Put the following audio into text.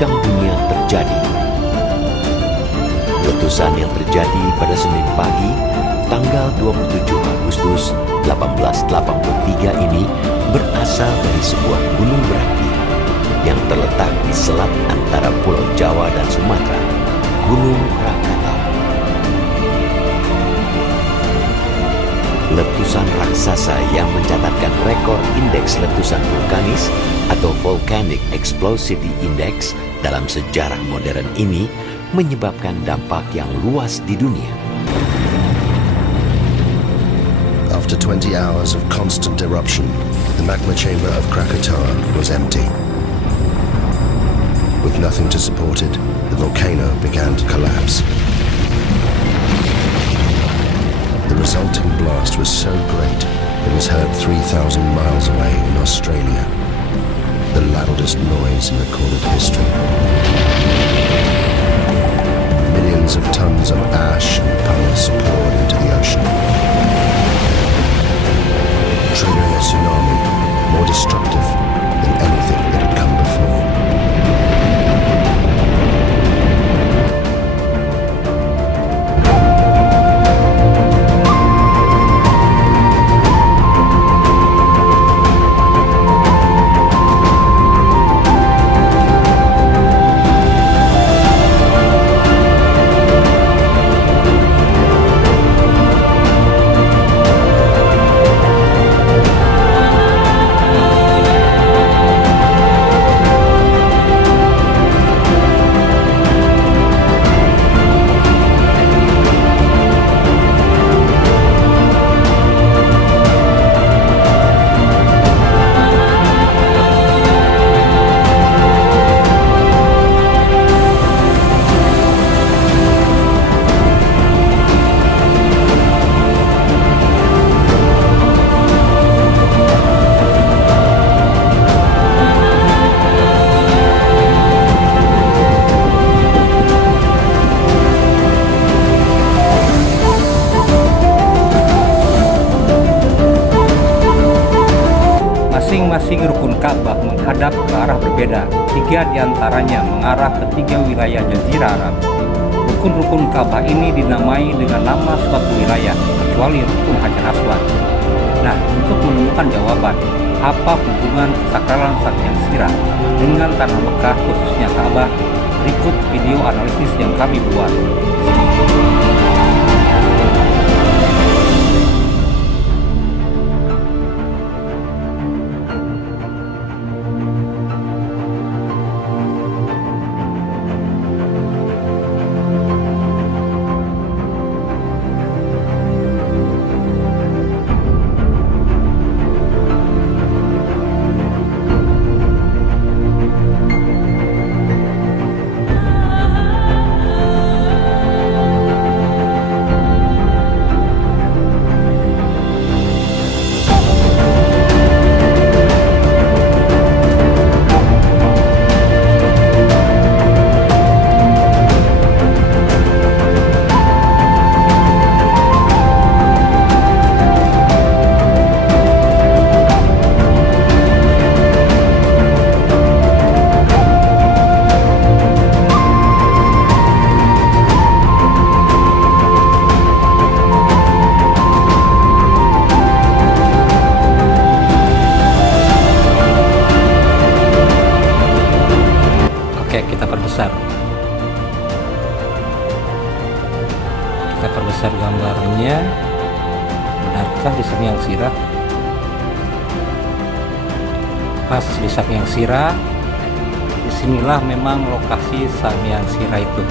terguncang dunia terjadi. Letusan yang terjadi pada Senin pagi, tanggal 27 Agustus 1883 ini berasal dari sebuah gunung berapi yang terletak di selat antara Pulau Jawa dan Sumatera, Gunung Krakatau. Letusan raksasa yang mencatatkan rekor indeks letusan vulkanis atau Volcanic Explosivity Index dalam sejarah modern ini menyebabkan dampak yang luas di dunia. After 20 hours of constant eruption, the magma chamber of Krakatoa was empty. With nothing to support it, the volcano began to collapse. The resulting blast was so great, it was heard 3,000 miles away in Australia, the loudest noise in recorded history. Millions of tons of ash and pumice poured into the ocean, triggering a tsunami more destructive than anything that had come before. Masing-masing rukun Ka'bah menghadap ke arah berbeda. 3 diantaranya mengarah ke 3 wilayah Jazirah Arab. Rukun-rukun Ka'bah ini dinamai dengan nama suatu wilayah, kecuali rukun Hajar Aswad. Nah, untuk menemukan jawaban, apa hubungan kesakralan Sakyang Sirah dengan tanah Mekah khususnya Ka'bah, berikut video analisis yang kami buat. Kita perbesar gambarnya. Benarkah di Sakyang Sirah? Pas di Sakyang Sirah, disinilah memang lokasi Sakyang Sirah itu.